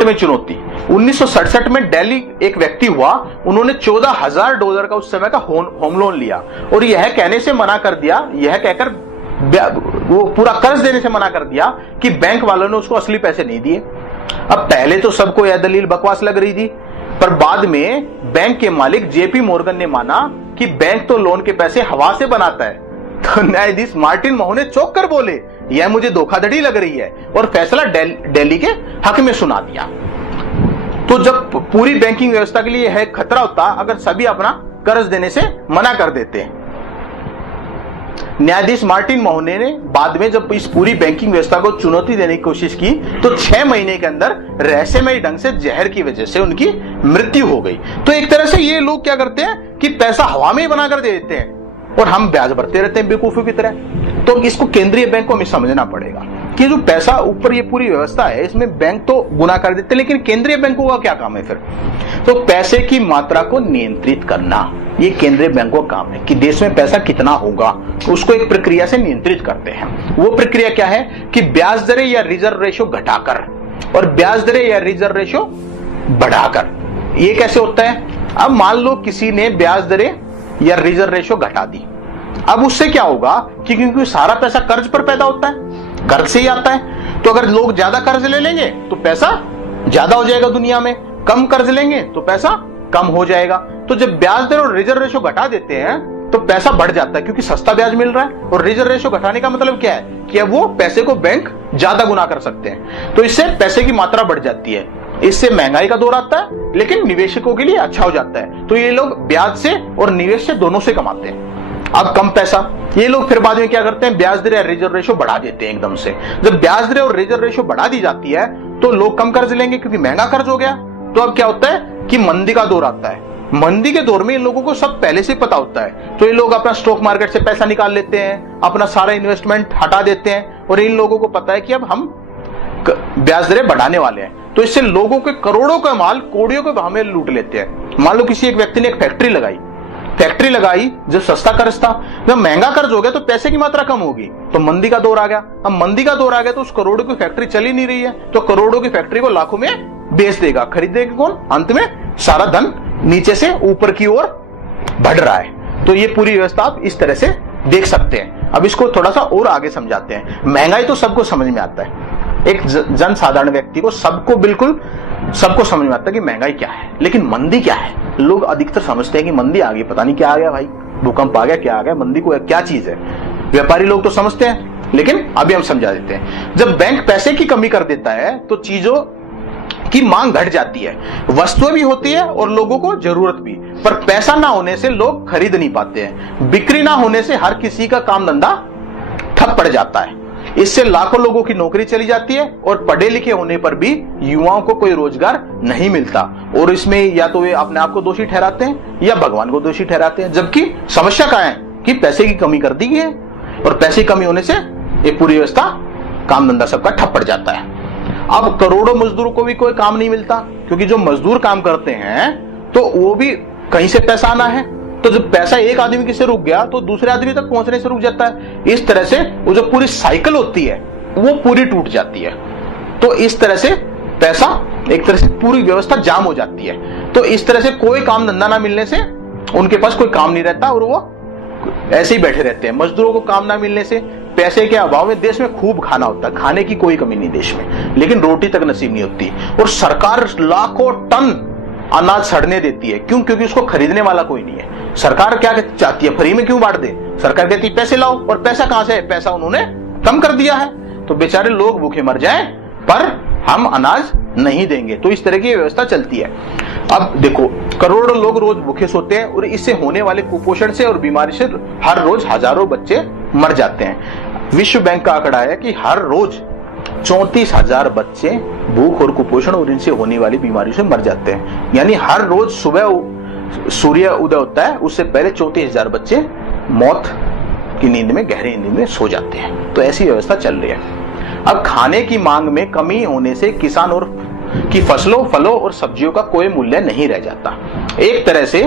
Court में चुनौती। 1967 में दिल्ली एक व्यक्ति हुआ, उन्होंने $14,000 का उस समय का होम लोन लिया और यह कहने से मना कर दिया, यह कहकर वो पूरा कर्ज देने से मना कर दिया कि बैंक वालों ने उसको असली पैसे नहीं दिए। अब पहले तो सबको यह दलील बकवास लग रही थी, पर बाद में बैंक के मालिक जेपी मॉर्गन ने माना कि बैंक तो लोन के पैसे हवा से बनाता है। तो न्यायाधीश मार्टिन मोहने चौंक कर बोले, यह मुझे धोखाधड़ी लग रही है, और फैसला दिल्ली के हक में सुना दिया। तो जब पूरी बैंकिंग व्यवस्था के लिए यह खतरा होता अगर सभी अपना कर्ज देने से मना कर देते हैं। न्यायाधीश मार्टिन मोहने ने बाद में जब इस पूरी बैंकिंग व्यवस्था को चुनौती देने की कोशिश की तो 6 महीने के अंदर रहस्यमयी ढंग से जहर की वजह से उनकी मृत्यु हो गई। तो एक तरह से ये लोग क्या करते हैं कि पैसा हवा में ही बनाकर दे देते हैं और हम ब्याज भरते रहते हैं बेवकूफों की तरह। तो इसको केंद्रीय बैंक को हमें समझना पड़ेगा कि जो पैसा ऊपर ये पूरी व्यवस्था है इसमें बैंक तो गुना कर देते हैं, लेकिन केंद्रीय बैंकों का क्या काम है फिर? तो पैसे की मात्रा को नियंत्रित करना, ये केंद्रीय बैंकों का काम है कि देश में पैसा कितना होगा उसको एक प्रक्रिया से नियंत्रित करते हैं। वो प्रक्रिया क्या है कि ब्याज दरें या रिजर्व रेशो घटाकर और ब्याज दरें या रिजर्व रेशो बढ़ाकर। ये कैसे होता है? अब मान लो किसी ने ब्याज दरें या रिजर्व रेशो घटा दी, अब उससे क्या होगा कि क्योंकि सारा पैसा कर्ज पर पैदा होता है, कर्ज से ही आता है, तो अगर लोग ज्यादा कर्ज ले लेंगे तो पैसा ज्यादा हो जाएगा दुनिया में, कम कर्ज लेंगे तो पैसा कम हो जाएगा। तो जब ब्याज दर और रिजर्व रेशो घटा देते हैं तो पैसा बढ़ जाता है क्योंकि सस्ता ब्याज मिल रहा है। और रिजर्व रेशो घटाने का मतलब क्या है कि अब वो पैसे को बैंक ज्यादा गुना कर सकते हैं, तो इससे पैसे की मात्रा बढ़ जाती है, इससे महंगाई का दौर आता है लेकिन निवेशकों के लिए अच्छा हो जाता है। तो ये लोग ब्याज से और निवेश से दोनों से कमाते हैं। अब कम पैसा, ये लोग फिर बाद में क्या करते हैं, ब्याज दर या रिजर्व रेशो बढ़ा देते हैं एकदम से। जब ब्याज दर और रिजर्व रेशो बढ़ा दी जाती है तो लोग कम कर्ज लेंगे क्योंकि महंगा कर्ज हो गया। तो अब क्या होता है कि मंदी का दौर आता है। मंदी के दौर में इन लोगों को सब पहले से पता होता है, तो ये लोग अपना स्टॉक मार्केट से पैसा निकाल लेते हैं, अपना सारा इन्वेस्टमेंट हटा देते हैं, और इन लोगों को पता है कि अब हम ब्याज दरें बढ़ाने वाले हैं। तो इससे लोगों के करोड़ों का माल कौड़ियों के भाव में लूट लेते हैं। मान लो किसी एक व्यक्ति ने एक फैक्ट्री लगाई, जब सस्ता कर्ज था, जब महंगा कर्ज हो गया तो पैसे की मात्रा कम होगी, तो मंदी का दौर आ गया। अब मंदी का दौर आ गया तो उस करोड़ों की फैक्ट्री चल ही नहीं रही है, तो करोड़ों की फैक्ट्री को लाखों में बेच देगा, खरीदेगा कौन? अंत में सारा धन नीचे से ऊपर की ओर बढ़ रहा है। तो ये पूरी व्यवस्था आप इस तरह से देख सकते हैं। अब इसको थोड़ा सा और आगे समझाते हैं। महंगाई तो सबको समझ में आता है, एक जन साधारण व्यक्ति को सबको समझ में आता है कि महंगाई क्या है, लेकिन मंदी क्या है? लोग अधिकतर समझते हैं कि मंदी आ गई, पता नहीं क्या आ गया भाई, भूकंप आ गया, क्या आ गया, मंदी को क्या चीज है। व्यापारी लोग तो समझते हैं, लेकिन अभी हम समझा देते हैं। जब बैंक पैसे की कमी कर देता है तो चीजों की मांग घट जाती है, वस्तुएं भी होती है और लोगों को जरूरत भी, पर पैसा ना होने से लोग खरीद नहीं पाते हैं। बिक्री ना होने से हर किसी का काम धंधा ठप पड़ जाता है, इससे लाखों लोगों की नौकरी चली जाती है और पढ़े लिखे होने पर भी युवाओं को कोई रोजगार नहीं मिलता। और इसमें या तो वे अपने आप को दोषी ठहराते हैं या भगवान को दोषी ठहराते हैं, जबकि समस्या क्या है कि पैसे की कमी कर दी है, और पैसे की कमी होने से ये पूरी व्यवस्था काम धंधा सबका ठप पड़ जाता है। अब करोड़ों मजदूरों को भी कोई काम नहीं मिलता, क्योंकि जो मजदूर काम करते हैं तो वो भी कहीं से पैसा आना है, तो जब पैसा एक आदमी की से रुक गया तो दूसरे आदमी तक पहुंचने से रुक जाता है। इस तरह से वो जो पूरी साइकिल होती है वो पूरी टूट जाती है। तो इस तरह से पैसा, एक तरह से पूरी व्यवस्था जाम हो जाती है। तो इस तरह से कोई काम धंधा ना मिलने से उनके पास कोई काम नहीं रहता और वो ऐसे ही बैठे रहते हैं। मजदूरों को काम ना मिलने से पैसे के अभाव में देश में खूब खाना होता है, खाने की कोई कमी नहीं देश में, लेकिन रोटी तक नसीब नहीं होती। और सरकार लाखों टन अनाज सड़ने देती है, क्यों? क्योंकि उसको खरीदने वाला कोई नहीं है। सरकार क्या चाहती है, फ्री में क्यों बांट दे? सरकार कहती है पैसे लाओ, और पैसा कहां से है? पैसा उन्होंने कम कर दिया है, तो बेचारे लोग भूखे मर जाएं पर हम अनाज नहीं देंगे। तो इस तरह की व्यवस्था चलती है। अब देखो, करोड़ों लोग रोज भूखे सोते हैं और इससे होने वाले कुपोषण से और बीमारी से हर रोज हजारों बच्चे मर जाते हैं। विश्व बैंक का आंकड़ा है कि हर रोज 34,000 बच्चे भूख और कुपोषण और इनसे होने वाली बीमारी से मर जाते हैं। यानी हर रोज सुबह सूर्य उदय होता है उससे पहले 34,000 बच्चे मौत की नींद में, गहरी नींद में सो जाते हैं। तो ऐसी व्यवस्था चल रही है। अब खाने की मांग में कमी होने से किसान और की फसलों, फलों और सब्जियों का कोई मूल्य नहीं रह जाता। एक तरह से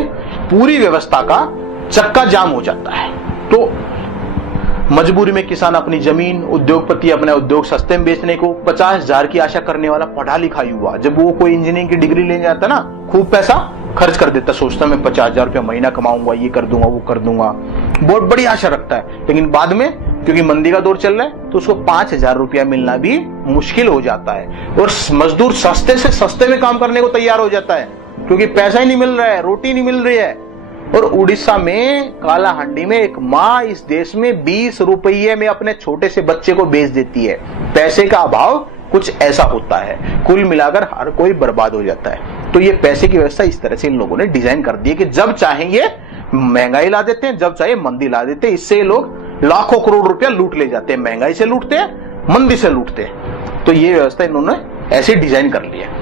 पूरी व्यवस्था का चक्का जाम हो जाता है। तो मजबूरी में किसान अपनी जमीन, उद्योगपति अपना उद्योग सस्ते में बेचने को 50,000 की आशा करने वाला पढ़ा लिखा युवा जब वो कोई इंजीनियरिंग की डिग्री लेने जाता ना, खूब पैसा खर्च कर देता, सोचता मैं 50,000 रुपया महीना कमाऊंगा, ये कर दूंगा, वो कर दूंगा, बहुत बड़ी आशा रखता है। लेकिन बाद में क्योंकि मंदी का दौर चल रहा है तो उसको 5,000 रुपया मिलना भी मुश्किल हो जाता है और मजदूर सस्ते से सस्ते में काम करने को तैयार हो जाता है क्योंकि पैसा ही नहीं मिल रहा है, रोटी नहीं मिल रही है। और उड़ीसा में कालाहांडी में एक माँ इस देश में 20 रुपये में अपने छोटे से बच्चे को बेच देती है। पैसे का अभाव कुछ ऐसा होता है, कुल मिलाकर हर कोई बर्बाद हो जाता है। तो ये पैसे की व्यवस्था इस तरह से इन लोगों ने डिजाइन कर दी है कि जब चाहेंगे महंगाई ला देते हैं, जब चाहे मंदी ला देते हैं। इससे लोग लाखों करोड़ रुपया लूट ले जाते हैं, महंगाई से लूटते हैं, मंदी से लूटते हैं। तो ये व्यवस्था इन्होंने ऐसे डिजाइन कर ली है।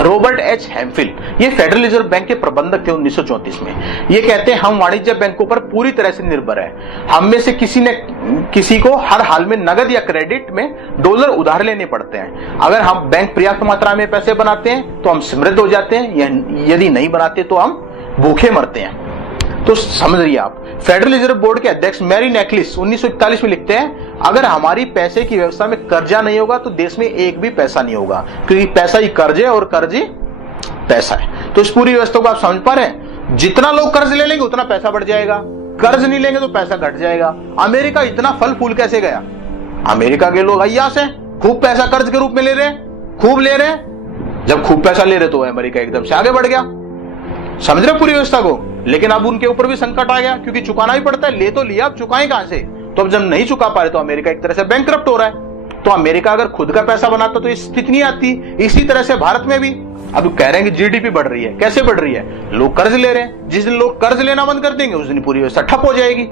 रॉबर्ट एच हैमफिल ये फेडरल रिजर्व बैंक के प्रबंधक थे 1934 में। ये कहते हैं हम वाणिज्य बैंकों पर पूरी तरह से निर्भर हैं। हम में से किसी को हर हाल में नगद या क्रेडिट में डॉलर उधार लेने पड़ते हैं। अगर हम बैंक पर्याप्त मात्रा में पैसे बनाते हैं तो हम समृद्ध हो जाते हैं, यदि नहीं बनाते तो हम भूखे मरते हैं। तो समझिए आप, फेडरल रिजर्व बोर्ड के अध्यक्ष मैरी नेकलिस 1941 में लिखते हैं अगर हमारी पैसे की व्यवस्था में कर्जा नहीं होगा तो देश में एक भी पैसा नहीं होगा, क्योंकि पैसा ही कर्ज है और कर्ज ही पैसा है। तो इस पूरी व्यवस्था को आप समझ पा रहे हैं, जितना लोग कर्ज ले लेंगे उतना पैसा बढ़ जाएगा, कर्ज नहीं लेंगे तो पैसा घट जाएगा। अमेरिका इतना फल फूल कैसे गया? अमेरिका के लोग अय्यास हैं, खूब पैसा कर्ज के रूप में ले रहे हैं, खूब ले रहे हैं। जब खूब पैसा ले रहे तो अमेरिका एकदम से आगे बढ़ गया। समझ रहे पूरी व्यवस्था को? लेकिन अब उनके ऊपर भी संकट आ गया क्योंकि चुकाना ही पड़ता है, ले तो लिया, अब चुकाएं कहां से? तो अब जब नहीं चुका पा रहे तो अमेरिका एक तरह से बैंकरप्ट हो रहा है। तो अमेरिका अगर खुद का पैसा बनाता तो इस स्थिति नहीं आती। इसी तरह से भारत में भी अब कह रहे हैं कि जीडीपी बढ़ रही है, कैसे बढ़ रही है? लोग कर्ज ले रहे हैं। जिस दिन लोग कर्ज लेना बंद कर देंगे उस दिन पूरी व्यवस्था ठप हो जाएगी।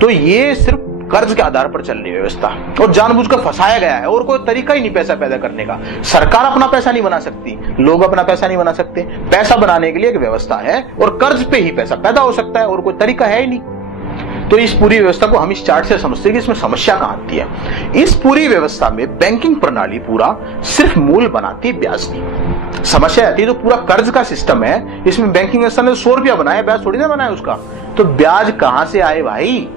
तो ये सिर्फ कर्ज के आधार पर चल रही है व्यवस्था और जानबूझकर फंसाया गया है और कोई तरीका ही नहीं पैसा पैदा करने का। सरकार अपना पैसा नहीं बना सकती, लोग अपना पैसा नहीं बना सकते। पैसा बनाने के लिए एक व्यवस्था है और कर्ज पे ही पैसा पैदा हो सकता है और कोई तरीका है ही नहीं। तो इस पूरी व्यवस्था को हम इस चार्ट से समझते हैं कि इसमें समस्या कहां आती है। इस पूरी व्यवस्था में बैंकिंग प्रणाली पूरा सिर्फ मूल बनाती है, ब्याज नहीं। समस्या आती है तो पूरा कर्ज का सिस्टम है, इसमें बैंकिंग व्यवस्था ने 100 रुपया बनाया, ब्याज थोड़ी ना बनाया उसका। तो ब्याज कहां से आए भाई?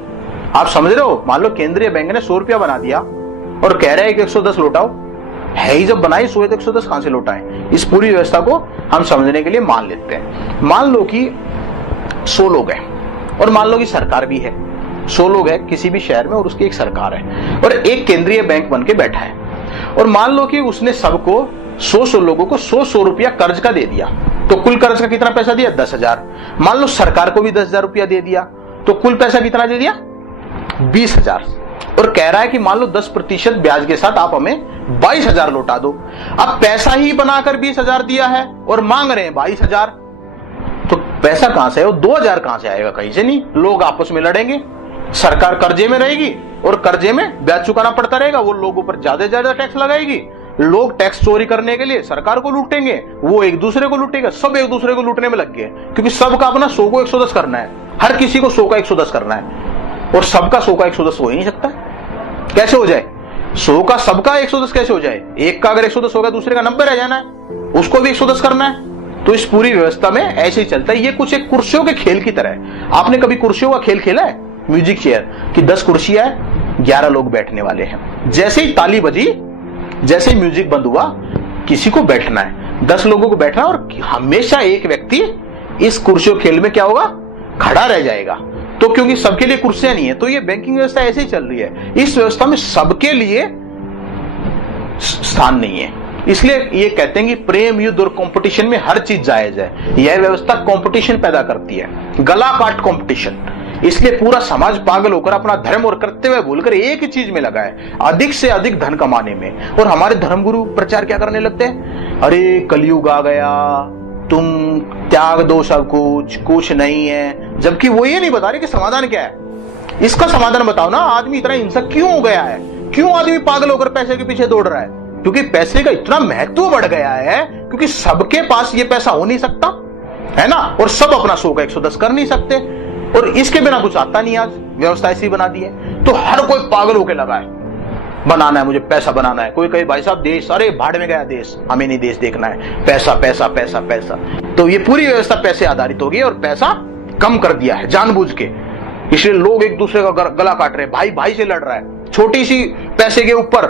आप समझ रहे हो? मान लो केंद्रीय बैंक ने 100 रुपया बना दिया और कह रहे हैं कि 110 लौटाओ, है ही जब बनाई 100 है तो 110 कहां से लौटाएं? इस पूरी व्यवस्था को हम समझने के लिए मान लेते हैं। मान लो कि 100 लोग हैं और मान लो कि सरकार भी है। 100 लोग हैं किसी भी शहर में और उसकी एक सरकार है और एक केंद्रीय बैंक बन के बैठा है और मान लो कि उसने सबको 100 लोगों को 100 रुपया कर्ज का दे दिया। तो कुल कर्ज का कितना पैसा दिया? 10,000। मान लो सरकार को भी 10,000 रुपया दे दिया तो कुल पैसा कितना दे दिया? 20,000। और कह रहा है कि मान लो 10% ब्याज के साथ आप हमें 22,000 लौटा दो। अब पैसा ही बनाकर 20,000 दिया है और मांग रहे हैं 22,000, तो पैसा कहां से है? वो 2,000 कहां से आएगा? कहीं से नहीं। लोग आपस में लड़ेंगे, सरकार कर्जे में रहेगी और कर्जे में ब्याज चुकाना पड़ता रहेगा। वो लोगों पर ज्यादा से ज्यादा टैक्स लगाएगी, लोग टैक्स चोरी करने के लिए सरकार को लूटेंगे, वो एक दूसरे को लूटेगा, सब एक दूसरे को लूटने में लग गए क्योंकि सबका अपना 100 को 110 करना है। हर किसी को 100 का 110 करना है और सबका 100 का 110 हो ही नहीं सकता। कैसे हो जाए? 100 का सबका 110 कैसे हो जाए? एक का अगर 110 होगा दूसरे का 90 रह जाना है, उसको भी 110 करना है। तो इस पूरी व्यवस्था में ऐसे ही चलता है। ये कुछ एक कुर्सियों के खेल की तरह है। आपने कभी कुर्सियों का खेल खेला है? म्यूजिक चेयर की 10 कुर्सियां है, 11 लोग बैठने वाले हैं। जैसे ही ताली बजी, जैसे ही म्यूजिक बंद हुआ, किसी को बैठना है, 10 लोगों को बैठना और हमेशा एक व्यक्ति इस कुर्सियों खेल में क्या होगा? खड़ा रह जाएगा। तो क्योंकि सबके लिए कुर्सियां नहीं है, तो ये बैंकिंग व्यवस्था ऐसे ही चल रही है। इस व्यवस्था में सबके लिए स्थान नहीं है, इसलिए ये कहते हैं कि प्रेम, युद्ध और कंपटीशन में हर चीज जायज है। यह व्यवस्था कंपटीशन पैदा करती है, गला काट कंपटीशन। इसलिए पूरा समाज पागल होकर अपना धर्म और कर्तव्य भूलकर एक ही चीज में लगा है, अधिक से अधिक धन कमाने में। और हमारे धर्मगुरु प्रचार क्या करने लगते हैं? अरे कलयुग आ गया, तुम त्याग दो सब कुछ, कुछ नहीं है। जबकि वो ये नहीं बता रहे कि समाधान क्या है। इसका समाधान बताओ ना। आदमी इतना हिंसक क्यों हो गया है? क्यों आदमी पागल होकर पैसे के पीछे दौड़ रहा है? क्योंकि पैसे का इतना महत्व बढ़ गया है, क्योंकि सबके पास ये पैसा हो नहीं सकता है ना, और सब अपना 100 का 110 कर नहीं सकते, और इसके बिना कुछ आता नहीं। आज व्यवस्था ऐसी बना दी है तो हर कोई पागल होकर लगा है, बनाना है, मुझे पैसा बनाना है। कोई कहे भाई साहब देश, अरे भाड़ में गया देश, हमें नहीं देश देखना है, पैसा पैसा पैसा पैसा। तो ये पूरी व्यवस्था पैसे आधारित होगी और पैसा कम कर दिया है जानबूझ के। इसलिए लोग एक दूसरे का गला काट रहे हैं, भाई भाई से लड़ रहा है, छोटी सी पैसे के ऊपर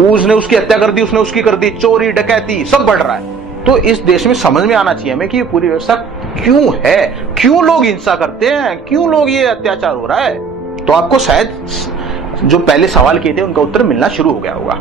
उसने उसकी हत्या कर दी, उसने उसकी कर दी, चोरी डकैती सब बढ़ रहा है। तो इस देश में समझ में आना चाहिए हमें कि ये पूरी व्यवस्था क्यों है, क्यों लोग हिंसा करते हैं, क्यों लोग ये अत्याचार हो रहा है। तो आपको शायद जो पहले सवाल किए थे उनका उत्तर मिलना शुरू हो गया होगा।